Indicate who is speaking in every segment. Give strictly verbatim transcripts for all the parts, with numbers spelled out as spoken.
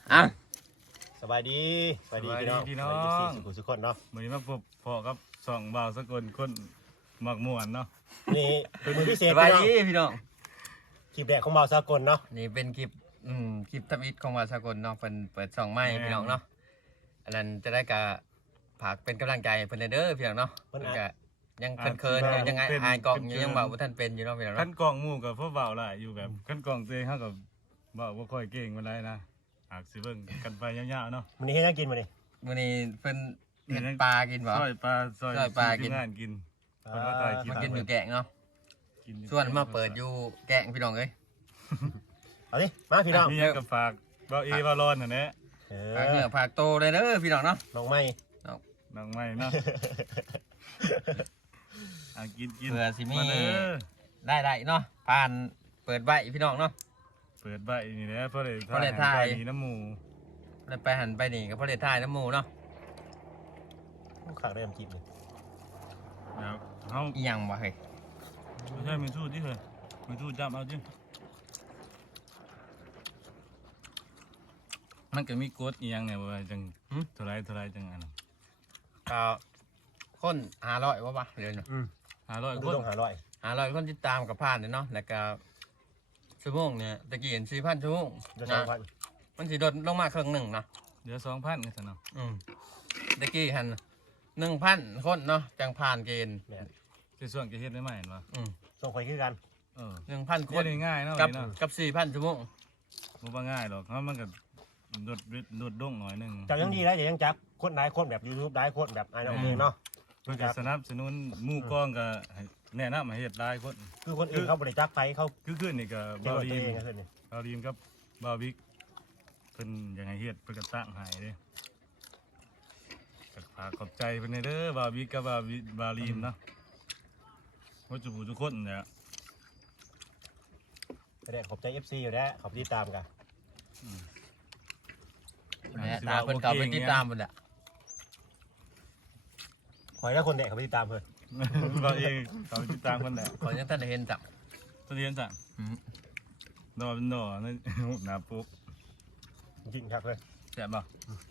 Speaker 1: อ่ะ
Speaker 2: สบายดีสบายดีพี่น้องพี่น้องสุขุสุขคนเนาะ
Speaker 3: มือนี้มาพบพอครับสองบ่าวสกลคนหมักม่วนเนาะ
Speaker 2: นี่เป็นมือพิเศษ
Speaker 1: สบายดีพี่น้อง
Speaker 2: คลิปแรกของบ่าวสากลเนาะ
Speaker 1: นี่เป็นคลิปอืมคลิปทำอิฐของบ่าวสากลเนาะเพิ่นเปิดช่องใหม่พี่น้องเนาะอันนั้นจะได้กะฝากเป็นกำลังใจเพิ่นเด้อพี่น้องเนาะเพิ่นก็ยังเคินๆอยู่ยังไงอายกองอยู่ยังเบาบ่ทันเป็นอยู่เนาะพี่น้องเนาะ
Speaker 3: ขั้นกองหมู่กับพ่อเบาหลายอยู่แบบขั้นกองตัวเองเฮากับเบาบ่ค่อยเก่งปานใดนะหากสิเบิ่งกันไปยาวๆเนาะ
Speaker 2: มื้อนี้เฮ็ดหยังกินมื้อนี้
Speaker 1: มื้อนี้เพิ่นเฮ็ดปลากินบ่
Speaker 3: ซอยปลาซอย
Speaker 1: ปลากิน
Speaker 3: กินเพิ่นว่าตายกิน
Speaker 1: กินอยู่แกงเนาะส่วนมาเปิดอยู่แกงพี่น้องเอ้ย
Speaker 2: เอาดิมาพี่น้อง
Speaker 3: นี่ก็ฝากเบาเอเบาร้อนนั่นแหละ
Speaker 2: เออ
Speaker 1: ฝากเนื้อฝากโตเลยเด้อพี่น้องเนาะ
Speaker 2: น้องใหม่
Speaker 3: น้องใหม่เนาะอ่ะกินกิน
Speaker 1: เผื่อสิมีได้ได้เนาะผ่านเปิดไว้พี่น้องเนาะ
Speaker 3: เปิดใบนี่แหละเพราะได้
Speaker 1: เพราะได้ถ่าย
Speaker 3: น้ำหมู
Speaker 1: แล้วไปหันไปนี่ก็เพราะได้ถ่ายน้ำหมูเนาะ
Speaker 2: ขากได้น้ำจิ้มเลย
Speaker 3: ครับเฮา
Speaker 1: อีหยังบ่เฮ้ย
Speaker 3: ไม่ใช่มีทูดที่เหรอมีทูดจับเอาจริงมันก็มีกดอีหยังเนี่ยว่าจังเท่าไรเท่าไรจังอัน
Speaker 1: ก็คนห้าร้อยว่าปะเดี๋ยวนี้
Speaker 3: ห้าร้อย
Speaker 2: คนต้องหาร้อย
Speaker 1: ห้าร้อยคนที่ตามกับผ่านเนาะแล้วก็ชั่วโมงเนี่ยตะกี้เห็นสี่พันชั่วโมงนะมันสิโดดลงมาครึ่งหนึ่งนะ
Speaker 3: เดี๋ยวสองพันกันสิเนาะ
Speaker 1: อืมตะกี้หันหนึ่งพันคนเนาะจังผ่านเกณฑ์
Speaker 3: คือส่วนจะเฮ็ดได้ไหมเห็นปะ
Speaker 1: อืม
Speaker 2: ส่งไปคือกัน
Speaker 3: เออ
Speaker 1: หนึ่งพันคน
Speaker 3: ง่ายเนาะ
Speaker 1: กับกับสี่พันชั่วโมง
Speaker 3: มันว่าง่ายหรอกเพราะมันก็โดดโดดด้งหน่อยหนึ่ง
Speaker 2: จับยังดีได้ยังจับคนได้คนแบบยูทูบได้คนแบบไอ้น้องเองเนาะ
Speaker 3: เพื่อสนับสนุนมู่กองกับแนะนำมาเฮ็ดได้คน
Speaker 2: คือคนอื่นเขาบริจาคไปเขา
Speaker 3: คือขึ้นนี่กับบาวีมบาวีมกับบาวิกเป็นยังไงเฮ็ดเพื่อกระตั้งหายเลยฝากขอบใจเป็นเด้อบาวิกกับบาวิบาลีมเนาะว่าจุบุทุกคนเนี่ย
Speaker 2: ไม่ได้ขอบใจเอฟซีอยู่แล้วขอบติดตามกัน
Speaker 1: ตาเพิ่นเขาไปติดตามมันแหละ
Speaker 2: ขอให้คนแดกเขาไปติดตามเพิ่น
Speaker 3: เราเองเขาไปติดตามคนแดก
Speaker 1: ขอยังท่านเห็นจับ
Speaker 3: ท่านเห็นจับนอนเป็นนอนนั่นหนาปุ๊บ
Speaker 2: จริงครับเพื่อน
Speaker 3: แซ่บป่ะ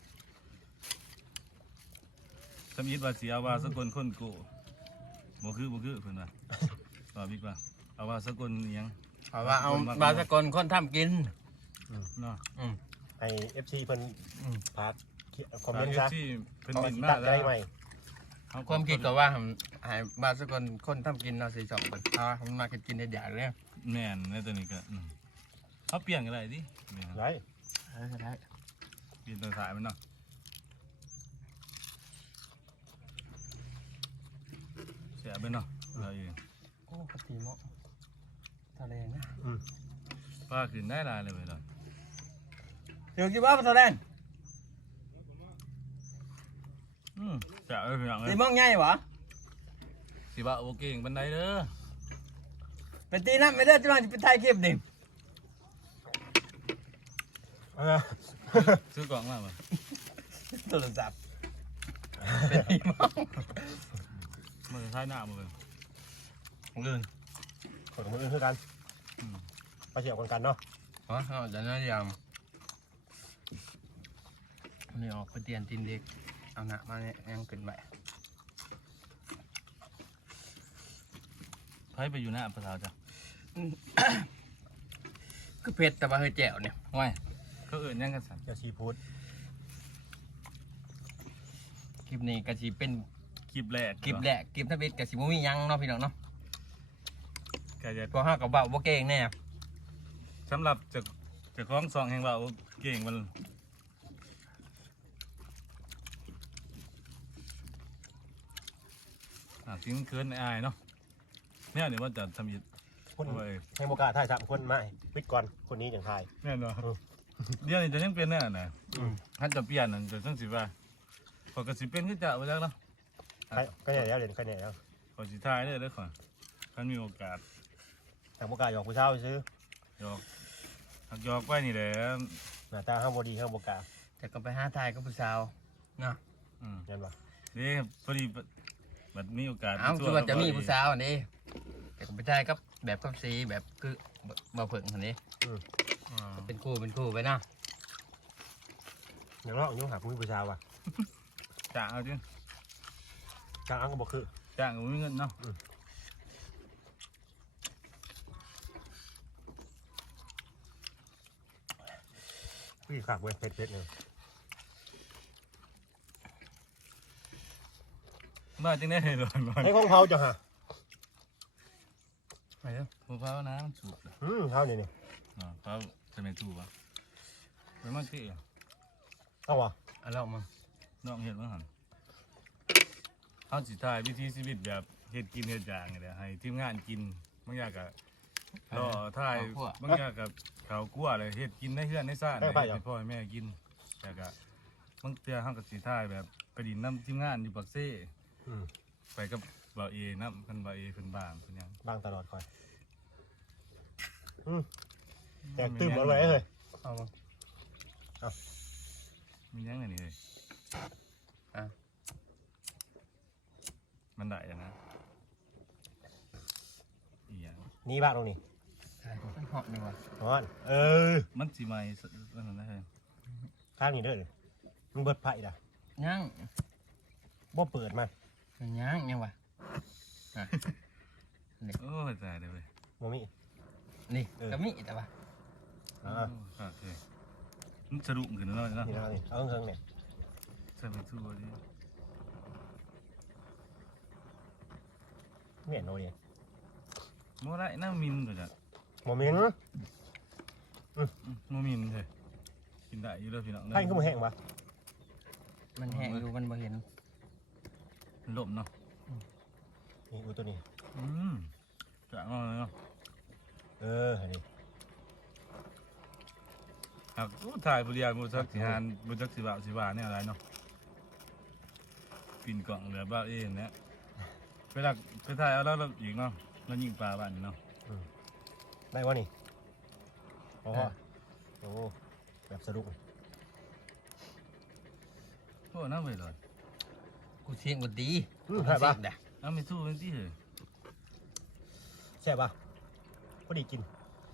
Speaker 3: สมิธว่าสีเอาว่าสกุลคนกูบ่คือบ่คือเพิ่นว่าว่าบิ๊กว่าเอาว่าสกุลยัง
Speaker 1: เอาว่าเอาบาสกุลคนทำกิน
Speaker 3: เนาะ
Speaker 2: ไอเอฟซีเพิ่นพาคอมเมนต์ซะ
Speaker 3: เพิ่นเป็นมาก
Speaker 2: ได้ไหม
Speaker 1: ความคิดก็ว่าหายบาสกุลคนทำกินเราสี่สองคนเอามันมากินได้อย่างเลย
Speaker 3: แม่นในตัวนี้ก็เขาเปลี่ยนอะไรดิ
Speaker 2: ได้
Speaker 1: ได้
Speaker 3: เปลี่ยนตัวสายมันเนาะเสียไปเนาะเราอยู่
Speaker 1: โอ้กะทิเหมาะทะเลนะ
Speaker 3: ป้าขึ้นได้ลายเลยไปเลย
Speaker 1: เดี๋ยวกี่บ้าทะเล
Speaker 3: อืมจะเอาไปอย่างไร
Speaker 1: ตีมองง่ายวะ
Speaker 3: สิบ่าโอเคบันไดเด้อ
Speaker 1: เป็นตีน้ำไม่ได้จะมาจะเป็นไทยคลิปดิ
Speaker 3: ซื้อกล่องมาป่ะ
Speaker 1: โทรศัพท์เป็นตีมอง
Speaker 3: มันจะใช้หน้ามือ
Speaker 1: ของเรื่อง
Speaker 2: ของมืออื่นคือกันไปเฉียวกันกันเนาะ
Speaker 1: อ๋อเดี๋ยวนั้นยังนี่ออกไปเตียนตีนเด็กเอาหนักมาเนี่ยยังขึ้นไป
Speaker 3: ไพ่ไปอยู่หน้าภาษาจ้ะ
Speaker 1: ก็เผ็ดแต่ว่าเฮ้ยแจ๋วเนี่ย
Speaker 3: ว้ายเขาเอื่นยังกันสั่น
Speaker 2: จะซีฟู้ด
Speaker 1: คลิปนี้กะชีเป็น
Speaker 3: คลิปแรก
Speaker 1: คลิปแรกคลิปทวิตกะชีมุ้ยยังเนาะพี่น้องเนาะ
Speaker 3: ก็จะ
Speaker 1: ก็ห้ากับเบาบ่เก่งแน่
Speaker 3: สำหรับจะจะคล้องซองแห่งเบาเก่งมันอ่าทิ้งเคินอายเนาะเนี่ยเดี๋ยวว่าจะทำยิด
Speaker 2: คนให้โมกาถ่ายสามคนมาปิดก่อนคนนี้อย่างถ่าย
Speaker 3: แน่นอนเดี๋ยวนี้จะยังเป็นแน่น่ะท่านจะเปลี่ยนนั่นจะต้องสิว่าพอกระสิเป็นก็จะมาจากเนาะ
Speaker 2: ก็ใหญ่แล้วเด่นก็ใหญ่แล้ว
Speaker 3: ขอสิท้ายได้เลยขอท่านมีโอกาส
Speaker 2: แต่โมกาหยอกผู้เช่าซื้อ
Speaker 3: หยอกหักหยอกไปนี่แหละ
Speaker 2: หน้าตาข้างบดีข้างโมกา
Speaker 1: แต่ก็ไปห้าทายก็ผู้สาวเนาะ
Speaker 3: อืม
Speaker 2: ยันวะ
Speaker 3: นี่พอดีแบบมีโอกาส
Speaker 1: เอาคือว่าจะมีผู้สาวอันนี้แต่ก็ไม่ใช่ก็แบบกับสีแบบคือมาเผิ่งอันนี้เป็นคู่เป็นคู่ไปนะ
Speaker 2: อย่างเราอยู่หาผู้ผู้ชายว่ะ
Speaker 3: จ้างเอาดิ
Speaker 2: กลางก็บอกคือ
Speaker 3: จ้างก็ไม่มีเงินเนาะ
Speaker 2: พี่ขับเว้ยเผ็ดเผ็ดเลย
Speaker 3: มาจังได้เลยหน่อย
Speaker 2: ให้ของเขาจ้ะฮะ
Speaker 1: ไปเด้อ
Speaker 3: มะพร้าวน้ำมันสุกเลย
Speaker 2: อืมเขานี่นี่
Speaker 3: มะพร้าวจะไม่ถูกปะไปมาเกี่ย
Speaker 2: เอาวะ
Speaker 1: เอาเรามา
Speaker 3: น้องเห็ดมั้งหันเขาสิถ่ายวิถีชีวิตแบบเฮ็ดกินเฮ็ดอย่างนี่แหละให้ทีมงานกินบางอย่างกับรอถ่ายบางอย่างกับเขาวกลัวเลยเฮ็ดกินในเฮือนในซ่านให้พ่อให้แม่กินแต่ก็บางเทื่อเขาก็สิถ่ายแบบไปดินน้ำทีมงานอยู่ปักเซ่
Speaker 2: อืม
Speaker 3: ไปกับบ่าวเอน้ำกันบ่าวเอเพิ่นบ้างเพิ่นหยัง
Speaker 2: บางตลอดคอยอืมแตกตื่นหมดเลยเฮ้ย
Speaker 1: เอามา
Speaker 3: มีหยังอันนี้เลย
Speaker 1: อ่ะ
Speaker 3: มันได้อะนะอีหยัง
Speaker 2: นี่บ้านตรงนี้
Speaker 1: ใช่มันเหาะนี่ว่ะ
Speaker 2: นอนเออ
Speaker 3: มันสิไหม่นั่นน่ะนะเฮ้ย
Speaker 2: ข้างนี้เด้อมึงเบิดไผ่ด่ะ
Speaker 1: ย่าง
Speaker 2: บ่เปิดมัน
Speaker 1: มันย่างยังวะอ่ะ
Speaker 3: โอ้ยตายเลยเว้ย
Speaker 2: โมมี่
Speaker 1: นี่ก็มีแต่ว่า
Speaker 2: อ่า
Speaker 3: โอ้ขาดเลยมันสะดุ้งขึ้นแล้วเนาะ
Speaker 2: นี่นะนี่เอาเครื่องๆเนี่ย
Speaker 3: ใส่ไปทั่วดิ
Speaker 2: ไม่เห็นโนเอง
Speaker 3: บ่ได้น้ำมินก็จ้ะ
Speaker 2: โมเมนต์
Speaker 3: อืมบ่มินเด้อกินได้อยู่เด้อพี่น้อง
Speaker 2: ไผ่ขึ้นมาแห้งปะ
Speaker 1: มันแห้งอยู่มันบ่เห็น
Speaker 3: มันล่มเนาะ
Speaker 2: นี่อูตัวนี้
Speaker 3: อืมจะเอาเลยเนาะ
Speaker 2: เอออันนี้
Speaker 3: หากอู้ถ่ายบริยานบ่จักสิหานบ่จักสิว่าสิว่าแนวอะไรเนาะปิ่นกล่องเหลือบ้าเองเนี่ยไปลักไปถ่ายเอาแล้วเราอีกเนาะแล้วยิงปลาบ้านนี่เนาะ
Speaker 2: ได้วะนี่โอ้โหโอ้แบบสะดุ้ง
Speaker 3: โอ้น้ำไปเลย
Speaker 1: กูเสียงกูดี
Speaker 2: อืมใช่ปะ
Speaker 1: เสียงด่ะ
Speaker 3: น้ำไม่สู้เป็นที่เลย
Speaker 2: ใช่ปะพอดีกิน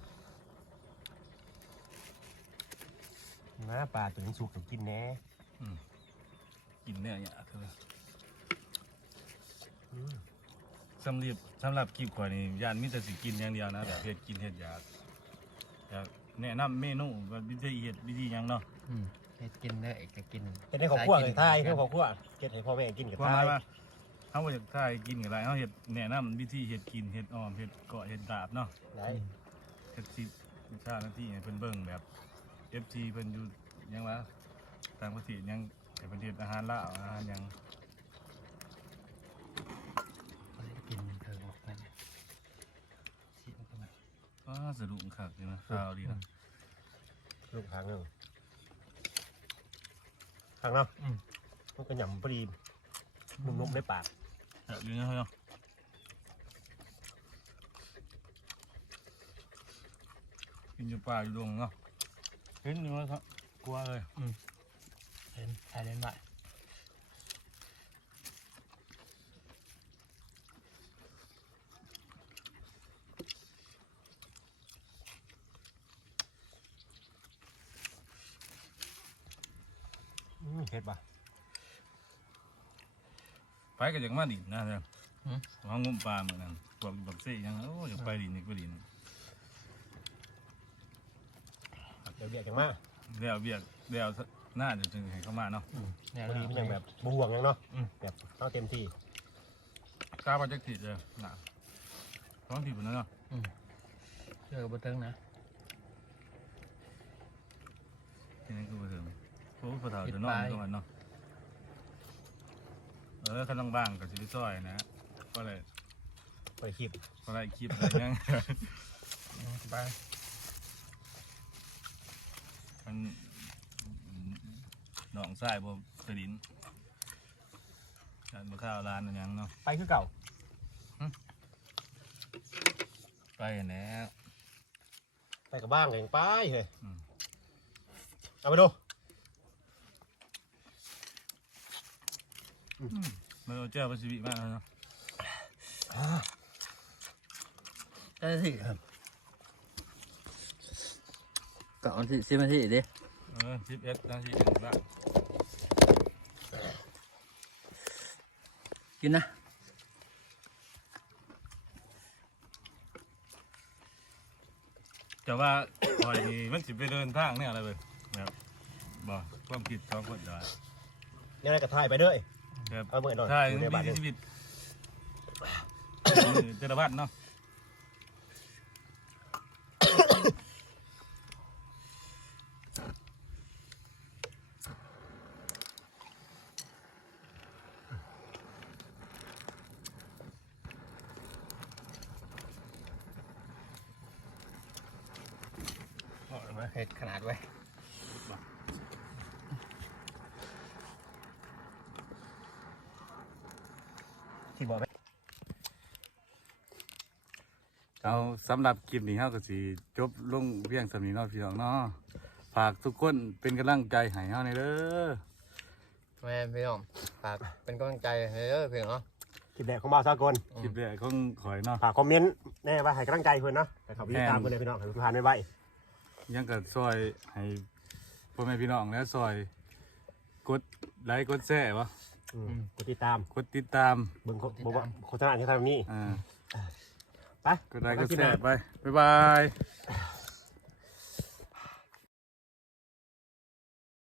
Speaker 2: น้าปลาตัวนี้สุกต้องกินแน่
Speaker 3: กินเนี่ยเนี่ยเธอ
Speaker 2: อืม
Speaker 3: สำหรับสำหรับคลิปข่อยนี่ยานมีแต่สิกินอย่างเดียวนะแบบเฮ็ดกินเฮ็ดอยากอยากแนะนำเมนูว่าวิธีเฮ็ดวิธีหยังเนาะ
Speaker 1: อืมเฮ็ดกินเด้อเอกจะกิน
Speaker 2: เป็นให้ของขั้วเลยทายให้ของขั้วเก็บให้พ่อแม่กินกับ
Speaker 3: ว่า
Speaker 2: ทาย
Speaker 3: ว่าเฮาบ่อยากทายกินก็ได้เฮาเฮ็ดแนะนำวิธีเฮ็ดกินเฮ็ดอ้อมเฮ็ดเกาะเฮ็ดดาบเนาะ
Speaker 2: ได้
Speaker 3: เฮ็ดสิวิชาหน้าที่ให้เพิ่นเบิ่งแบบ เอฟ ซี เพิ่นอยู่หยังวะต่างประเทศยังให้เพิ่นเฮ็ดอาหารลาวอาหารหยัง
Speaker 1: ก็ได้กินเถิงออกไปเนี่ยชิมเข้ามา
Speaker 3: อ้าสะดุ้งคักอยู่นะข้าวดีนะ
Speaker 2: ลูกทางหนึ่งทางเนาะมันก็หยำพอดีนุ่มๆในปาก
Speaker 3: แบบอยู่นะเนาะกินอยู่ป่าอยู่ดงเนาะเห็นอยู่ว่าครับกลัวเลย
Speaker 1: เห็นใครเล่นไหว
Speaker 2: อืมเผ็ดปะ
Speaker 3: ไปก็อยากมาดินนะเด้อห้องงมปลาเหมือนกันพวกบักเซ่ยังโอ้อยากไปดินอีกไปดิน
Speaker 2: เดี๋ยวเบียดกันมาก
Speaker 3: เดี๋ยวเบียกเดี๋ยวหน้าจะจึงให้เข้ามาเนาะ
Speaker 1: เนี่ย
Speaker 2: พอ
Speaker 1: เรา
Speaker 2: ดีมันยังแบบบวงยังเนาะ
Speaker 1: อืม
Speaker 2: แบบเข้าเต็มที่
Speaker 3: กล้าไปจักทิศเลยหนาท้องทิศพุ่นเนาะ
Speaker 1: เชื่อกับเติ้งนะ
Speaker 3: ที่นั่นคือบ่ถึงโอ้พอเฒ่าจะนอนตรงนั้นเนาะเออคันบ้างๆก็สิไปซอยนะก็เลย
Speaker 2: ไปคลิป
Speaker 3: ก็ได้คลิปได้ยัง
Speaker 1: ไป
Speaker 3: มันหนองทรายบ่กระดินการบ่ข้าวร้านอันหยังเนาะ
Speaker 2: ไปคือเก่า
Speaker 3: ไปแล้ว
Speaker 2: ไปกับบ้างเองไปเฮ้ย
Speaker 3: อืม
Speaker 2: เอาไปดู
Speaker 3: มันเอาเจ้าไปชีวิตมากเลยเนาะ
Speaker 1: ได้สิครับก่อนสิสิบนาทีดิ
Speaker 2: อ
Speaker 3: เออสิบเอ็ดนาทีถึงละ
Speaker 1: กินนะ
Speaker 3: แต่ว่าคอยนี่มันสิไปเดินทางเนี่ยอะไรแบบแบบบ่ความคิดสองคนเดียว
Speaker 2: ยังไงก็ถ่ายไปเด้อ
Speaker 3: แบบ
Speaker 2: เอาเมื่อหน่อย
Speaker 3: ใช่
Speaker 2: อยู่ใน
Speaker 3: มี
Speaker 2: บ้าน
Speaker 3: ชีวิตเจรวัตเนาะ
Speaker 1: เผ็ดขนาดไว้
Speaker 2: ที่บอกไหม
Speaker 3: เอาสำหรับคลิปนี้เฮาก็สิจบลงเพียงสำนี้เนาะพี่น้องเนาะฝากทุกคนเป็นกำลังใจให้เฮาในอยเด้อ
Speaker 1: แม่พี่น้องฝากเป็นกำลังใจให้เด้อพี่น้องเนาะ
Speaker 2: คลิปแรกของบ่าวสากล
Speaker 3: คลิปแรกของข่อยเนาะ
Speaker 2: ฝากคอมเมนต์แน่ว่าให้กำลังใจเพื่อนเนาะแต่เขาพี่ตามเพื่อนเลยพี่น้องให้ผ่านไม่ไหว
Speaker 3: ยังก็ซอยให้พ่อแม่พี่น้องแล้วซอยกดไลค์กดแชร์วะ
Speaker 2: อืมกดติดตาม
Speaker 3: กดติดตาม
Speaker 2: เบิ่งโฆบอกว่าโฆษณาที่ทำนี้
Speaker 3: อ่า
Speaker 2: ไป
Speaker 3: กดไลค์กดแชร์ไปบ๊ายบาย